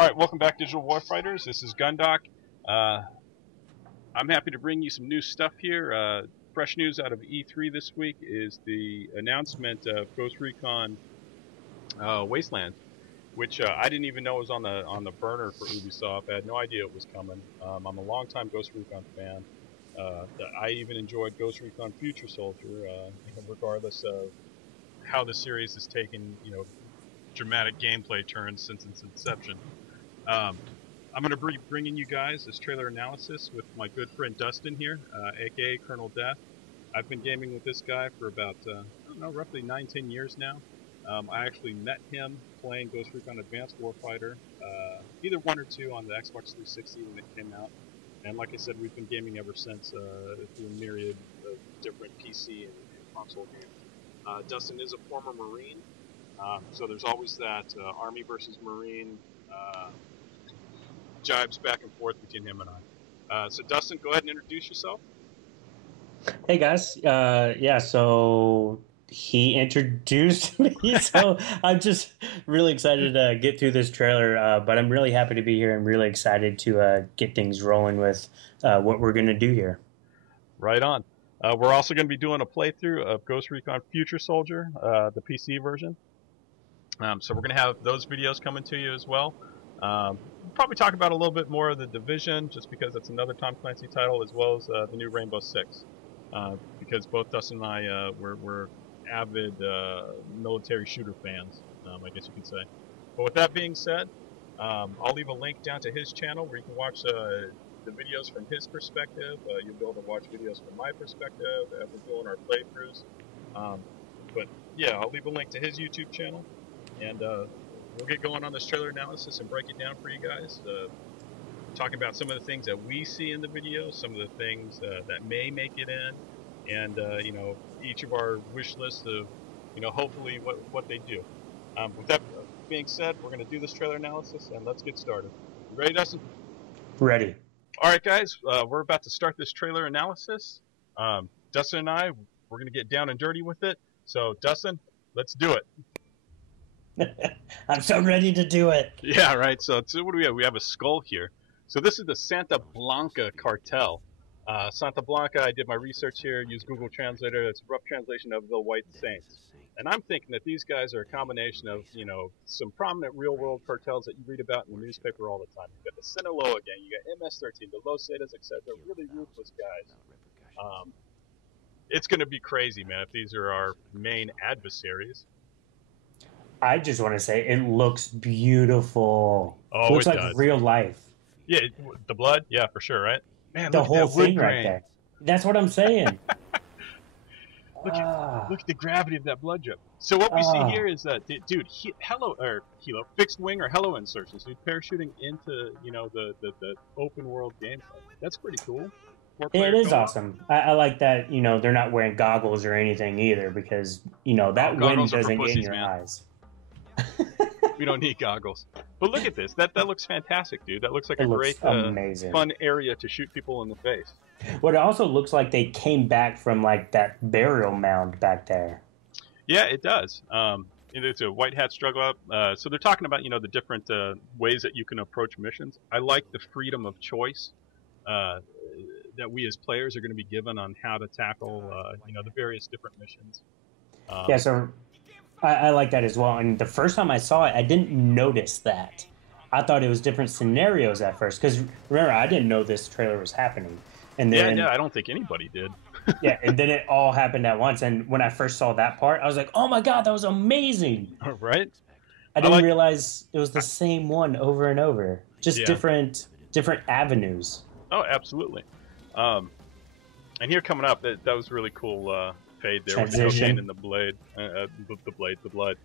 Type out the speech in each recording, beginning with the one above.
Alright, welcome back, Digital Warfighters. This is Gundoc. I'm happy to bring you some new stuff here. Fresh news out of E3 this week is the announcement of Ghost Recon Wasteland, which I didn't even know was on the burner for Ubisoft. I had no idea it was coming. I'm a longtime Ghost Recon fan. I even enjoyed Ghost Recon Future Soldier, regardless of how the series has taken, dramatic gameplay turns since its inception. I'm going to be bringing you guys this trailer analysis with my good friend Dustin here, aka ColDeath. I've been gaming with this guy for about, roughly 9-10 years now. I actually met him playing Ghost Recon Advanced Warfighter, either 1 or 2 on the Xbox 360 when it came out. And like I said, we've been gaming ever since through a myriad of different PC and console games. Dustin is a former Marine, so there's always that Army versus Marine jibes back and forth between him and I. So Dustin, go ahead and introduce yourself. Hey guys, so he introduced me, so I'm just really excited to get through this trailer, but I'm really happy to be here and really excited to get things rolling with what we're going to do here. Right on. We're also going to be doing a playthrough of Ghost Recon Future Soldier, the PC version. So we're going to have those videos coming to you as well. Probably talk about a little bit more of the Division, just because it's another Tom Clancy title, as well as the new Rainbow Six. Because both Dustin and I we're avid military shooter fans, I guess you could say. But with that being said, I'll leave a link down to his channel where you can watch the videos from his perspective. You'll be able to watch videos from my perspective as we're doing our playthroughs. But yeah, I'll leave a link to his YouTube channel, and we'll get going on this trailer analysis and break it down for you guys. Talking about some of the things that we see in the video, some of the things that may make it in, and each of our wish lists of hopefully what they do. With that being said, we're going to do this trailer analysis, and let's get started. You ready, Dustin? Ready. Alright guys, we're about to start this trailer analysis. Dustin and I, we're going to get down and dirty with it. So Dustin, let's do it. I'm so ready to do it. Yeah, right. So what do we have? We have a skull here. So this is the Santa Blanca cartel. Santa Blanca, I did my research here, used Google Translator. It's a rough translation of the White Saints. And I'm thinking that these guys are a combination of, some prominent real-world cartels that you read about in the newspaper all the time. You've got the Sinaloa gang, you got MS-13, the Los Zetas, etc. Really ruthless guys. It's going to be crazy, man, if these are our main adversaries. I just want to say it looks beautiful. Oh, it looks like does. Real life. Yeah, the blood? Yeah, for sure, right? Man, the whole thing right there. That's what I'm saying. Look at the gravity of that blood drip. So what we see here is that, dude, fixed wing or hello insertions. Dude, parachuting into the open world gameplay. That's pretty cool. It is awesome. I like that. They're not wearing goggles or anything either, because that wind doesn't get in your eyes. We don't need goggles. But look at this. That looks fantastic, dude. That looks like a great, fun area to shoot people in the face. Well, it also looks like they came back from like that burial mound back there. Yeah, it does. It's a white hat struggle up. So they're talking about the different ways that you can approach missions. I like the freedom of choice that we as players are going to be given on how to tackle the various different missions. Yeah, so I like that as well. And the first time I saw it, I didn't notice that. I thought it was different scenarios at first, because remember, I didn't know this trailer was happening. And then, yeah, I don't think anybody did. Yeah, and then it all happened at once. And when I first saw that part, I was like, "Oh my god, that was amazing!" Right? I didn't realize it was the same one over and over, just different avenues. Oh, absolutely. And here coming up, that was really cool. Fade there with the cocaine and the blade, the blood.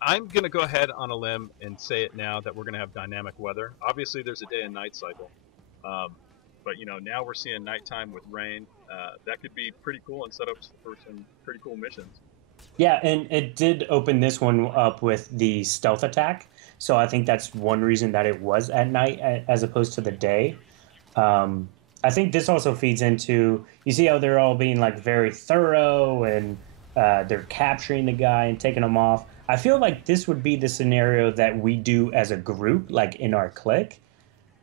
I'm gonna go ahead on a limb and say it now that we're gonna have dynamic weather. Obviously, there's a day and night cycle, but now we're seeing nighttime with rain. That could be pretty cool and set up for some pretty cool missions. Yeah, and it did open this one up with the stealth attack, so I think that's one reason that it was at night as opposed to the day. I think this also feeds into, you see how they're all being like very thorough and they're capturing the guy and taking him off. I feel like this would be the scenario that we do as a group, like in our clique.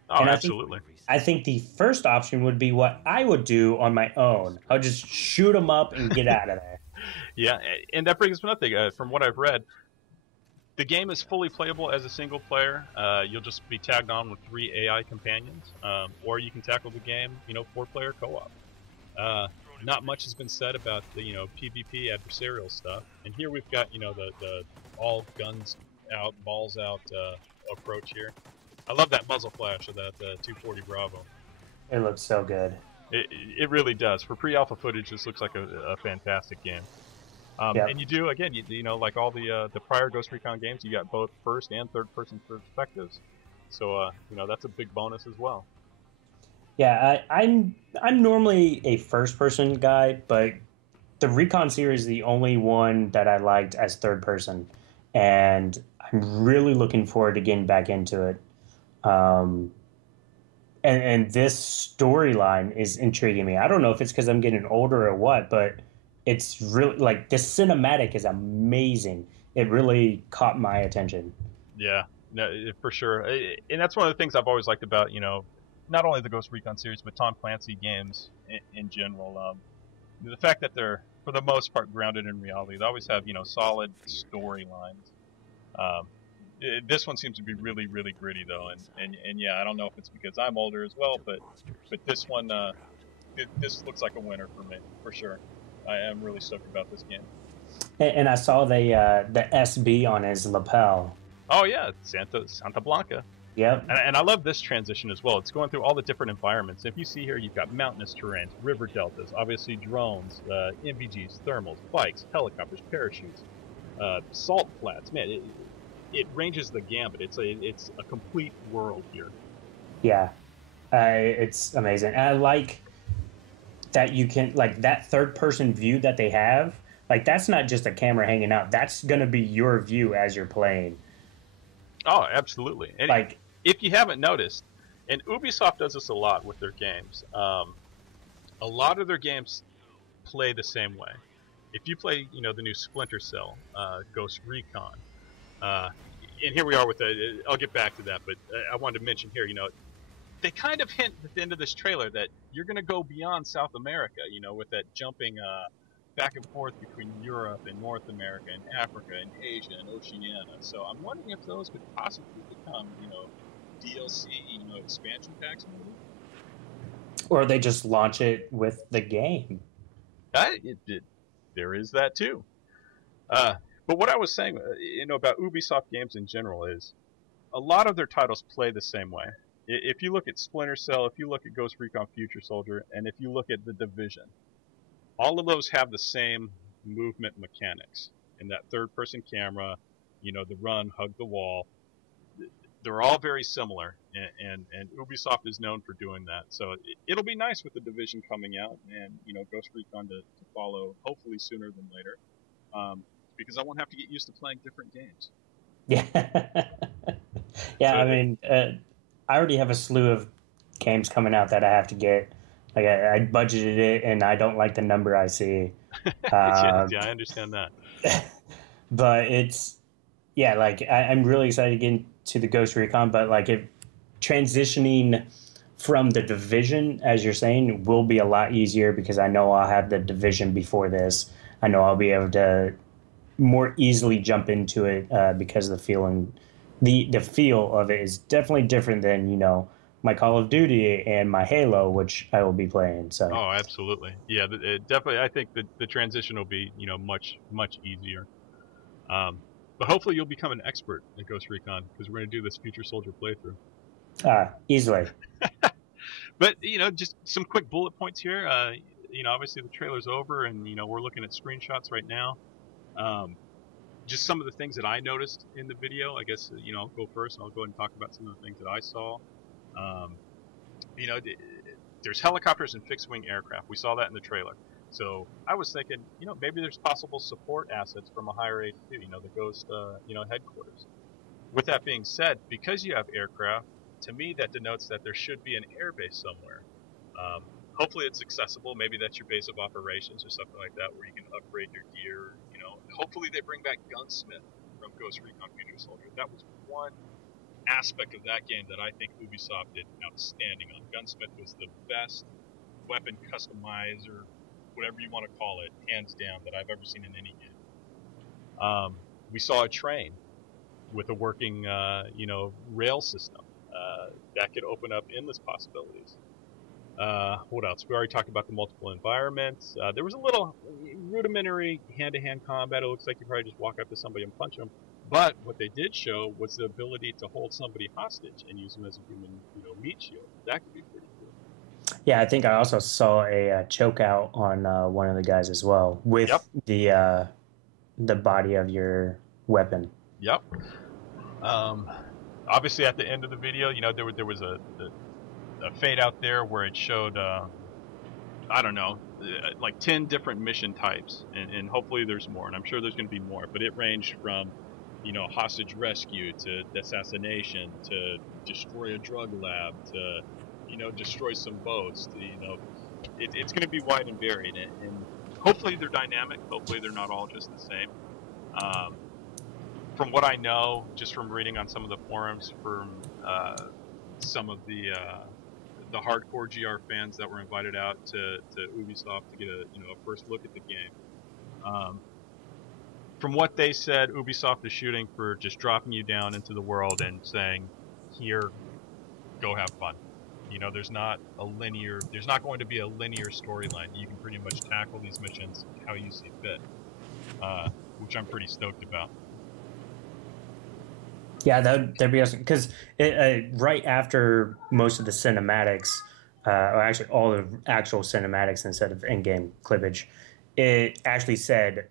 Oh, And absolutely. I think the first option would be what I would do on my own. I would just shoot them up and get out of there. Yeah, and that brings up another thing. From what I've read, the game is fully playable as a single player. You'll just be tagged on with 3 AI companions, or you can tackle the game, 4-player co-op. Not much has been said about the PvP adversarial stuff, and here we've got the all guns out, balls out approach here. I love that muzzle flash of that 240 Bravo. It looks so good. It really does. For pre-alpha footage, this looks like a fantastic game. Yep. And you do, again, like all the prior Ghost Recon games, you got both first and third person perspectives. So that's a big bonus as well. Yeah, I'm normally a first person guy, but the Recon series is the only one that I liked as third person, and I'm really looking forward to getting back into it. Um, and this storyline is intriguing me. I don't know if it's because I'm getting older or what, but it's really like the cinematic is amazing. It really caught my attention. Yeah, no, for sure. And that's one of the things I've always liked about not only the Ghost Recon series but Tom Clancy games in general. The fact that they're for the most part grounded in reality. They always have solid storylines. This one seems to be really, really gritty though, and yeah, I don't know if it's because I'm older as well, but this one, this looks like a winner for me for sure. I am really stoked about this game. And I saw the SB on his lapel. Oh yeah, Santa Blanca. Yep. And I love this transition as well. It's going through all the different environments. If you see here, you've got mountainous terrains, river deltas, obviously drones, MVGs, thermals, bikes, helicopters, parachutes, salt flats. Man, it ranges the gambit. It's a complete world here. Yeah, it's amazing. And I like that you can like that third person view that they have. Like that's not just a camera hanging out. That's gonna be your view as you're playing. Oh, absolutely. And like if you haven't noticed, and Ubisoft does this a lot with their games. A lot of their games play the same way. If you play, the new Splinter Cell, Ghost Recon, and here we are with I'll get back to that, but I wanted to mention here, they kind of hint at the end of this trailer that you're going to go beyond South America, with that jumping back and forth between Europe and North America and Africa and Asia and Oceania. So I'm wondering if those could possibly become, DLC, expansion packs maybe? Or they just launch it with the game. There is that too. But what I was saying, about Ubisoft games in general is a lot of their titles play the same way. If you look at Splinter Cell, if you look at Ghost Recon Future Soldier, and if you look at The Division, all of those have the same movement mechanics. In that third-person camera, the run, hug the wall, they're all very similar, and Ubisoft is known for doing that. So it'll be nice with The Division coming out, and Ghost Recon to follow, hopefully sooner than later, because I won't have to get used to playing different games. Yeah, yeah. So, I mean, I already have a slew of games coming out that I have to get. Like I budgeted it, and I don't like the number I see. Yeah, I understand that. But it's like I'm really excited to get into the Ghost Recon. But like if transitioning from the Division, as you're saying, will be a lot easier because I know I'll have the Division before this. I know I'll be able to more easily jump into it because the feeling, the feel of it is definitely different than my Call of Duty and my Halo, which I will be playing. So. Oh, absolutely. Yeah, definitely. I think the transition will be, much easier. But hopefully you'll become an expert at Ghost Recon because we're going to do this Future Soldier playthrough. Easily. But, just some quick bullet points here. Obviously the trailer's over and, we're looking at screenshots right now. Just some of the things that I noticed in the video. I guess, I'll go first and I'll go ahead and talk about some of the things that I saw. There's helicopters and fixed-wing aircraft. We saw that in the trailer. So I was thinking, maybe there's possible support assets from a higher age too, the Ghost, headquarters. With that being said, because you have aircraft, to me that denotes that there should be an airbase somewhere. Hopefully it's accessible. Maybe that's your base of operations or something like that where you can upgrade your gear. Hopefully they bring back gunsmith from Ghost Recon Future Soldier. That was one aspect of that game that I think Ubisoft did outstanding on. Gunsmith was the best weapon customizer, whatever you want to call it, hands down, that I've ever seen in any game. We saw a train with a working, rail system that could open up endless possibilities. What else? We already talked about the multiple environments. There was a little rudimentary hand-to-hand combat. It looks like you probably just walk up to somebody and punch them. But what they did show was the ability to hold somebody hostage and use them as a human, meat shield. That could be pretty cool. Yeah, I think I also saw a choke out on one of the guys as well with the body of your weapon. Yep. Obviously, at the end of the video, there was a fade out there where it showed, I don't know, like 10 different mission types, and hopefully there's more, and I'm sure there's going to be more, but it ranged from, hostage rescue to assassination to destroy a drug lab to, destroy some boats to, it's going to be wide and varied, and hopefully they're dynamic, hopefully they're not all just the same. From what I know, just from reading on some of the forums, from some of the hardcore GR fans that were invited out to Ubisoft to get a first look at the game. From what they said, Ubisoft is shooting for just dropping you down into the world and saying, "Here, go have fun." There's not going to be a linear storyline. You can pretty much tackle these missions how you see fit, which I'm pretty stoked about. Yeah, that'd be awesome. Because right after most of the cinematics, or actually all the actual cinematics instead of in-game clippage, it actually said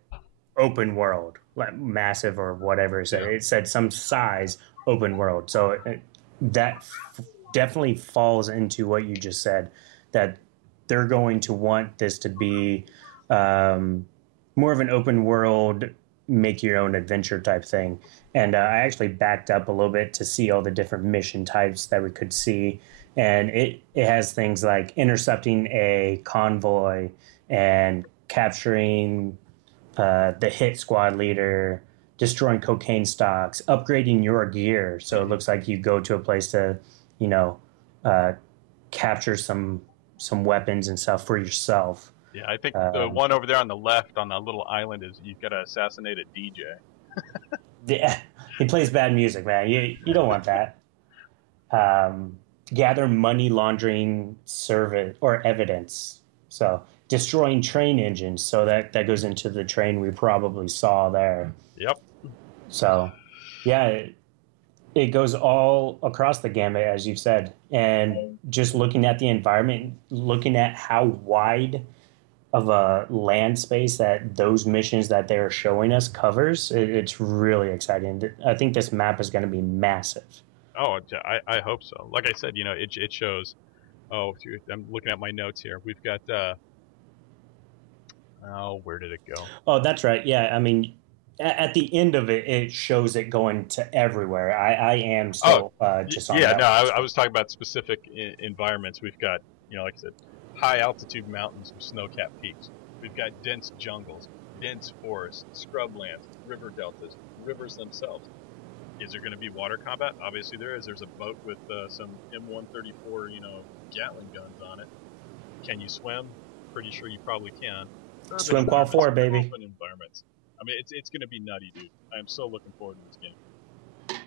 open world, like massive or whatever it said. Yeah. It said some size open world. So that definitely falls into what you just said, that they're going to want this to be more of an open world, make your own adventure type thing. And I actually backed up a little bit to see all the different mission types that we could see. And it has things like intercepting a convoy and capturing the hit squad leader, destroying cocaine stocks, upgrading your gear. So it looks like you go to a place to, capture some weapons and stuff for yourself. Yeah, I think the one over there on the left on that little island is you've got to assassinate a DJ. Yeah, he plays bad music, man. You don't want that. Gather money laundering service or evidence. So destroying train engines. So that goes into the train we probably saw there. Yep. So, yeah, it goes all across the gamut, as you've said. And just looking at the environment, looking at how wide of a land space that those missions that they're showing us covers, it's really exciting. I think this map is going to be massive. Oh, I hope so. Like I said, it shows. Oh, I'm looking at my notes here. We've got. Where did it go? Oh, that's right. Yeah, I mean, at the end of it, it shows it going to everywhere. I am still just on. Yeah, no, I was talking about specific environments. We've got, like I said, high altitude mountains with snow-capped peaks. We've got dense jungles, dense forests, scrublands, river deltas, rivers themselves. Is there going to be water combat? Obviously there is. There's a boat with some M134, Gatling guns on it. Can you swim? Pretty sure you probably can. Swim qual 4, baby. Open environments. I mean, it's going to be nutty, dude. I am so looking forward to this game.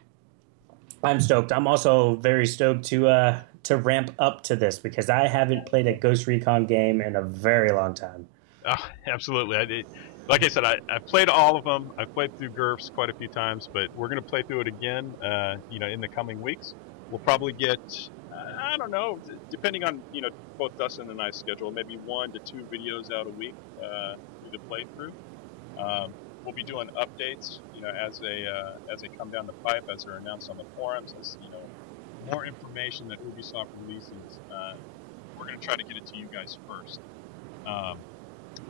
I'm stoked. I'm also very stoked to ramp up to this because I haven't played a Ghost Recon game in a very long time. Oh, absolutely. Like I said, I played all of them. I've played through GRFS quite a few times, but we're going to play through it again, in the coming weeks. We'll probably get, I don't know, depending on, both Dustin and I's schedule, maybe 1 to 2 videos out a week through the playthrough. We'll be doing updates, as they come down the pipe, as they're announced on the forums, as, more information that Ubisoft releases. We're going to try to get it to you guys first.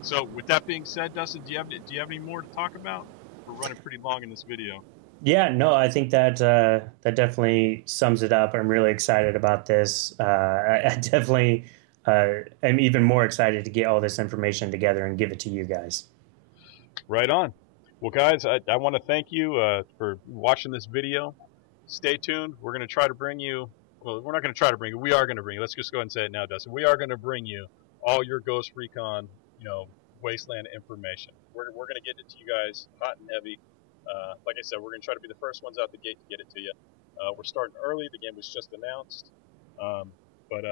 So with that being said, Dustin, do you have any more to talk about? We're running pretty long in this video. Yeah, no, I think that that definitely sums it up. I'm really excited about this. I definitely am even more excited to get all this information together and give it to you guys. Right on. Well, guys, I want to thank you for watching this video. Stay tuned. We're going to try to bring you, well, we're not going to try to bring you, we are going to bring you, let's just go ahead and say it now, Dustin. We are going to bring you all your Ghost Recon, Wasteland information. We're going to get it to you guys hot and heavy. Like I said, we're going to try to be the first ones out the gate to get it to you. We're starting early. The game was just announced. But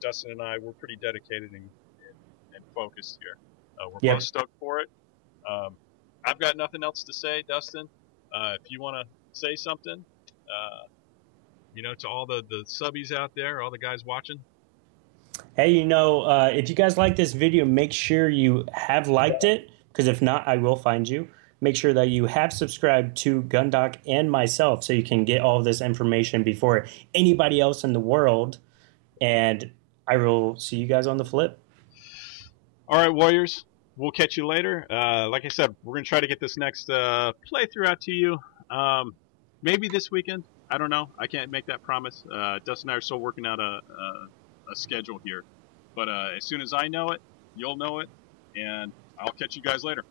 Dustin and I, we're pretty dedicated and focused here. We're both stoked for it. I've got nothing else to say, Dustin. If you want to say something, to all the subbies out there, all the guys watching. Hey, if you guys like this video, make sure you have liked it, because if not, I will find you. Make sure that you have subscribed to Gundoc and myself so you can get all of this information before anybody else in the world. And I will see you guys on the flip. All right, Warriors. We'll catch you later. Like I said, we're going to try to get this next playthrough out to you. Maybe this weekend. I don't know. I can't make that promise. Dustin and I are still working out a schedule here. But as soon as I know it, you'll know it. And I'll catch you guys later.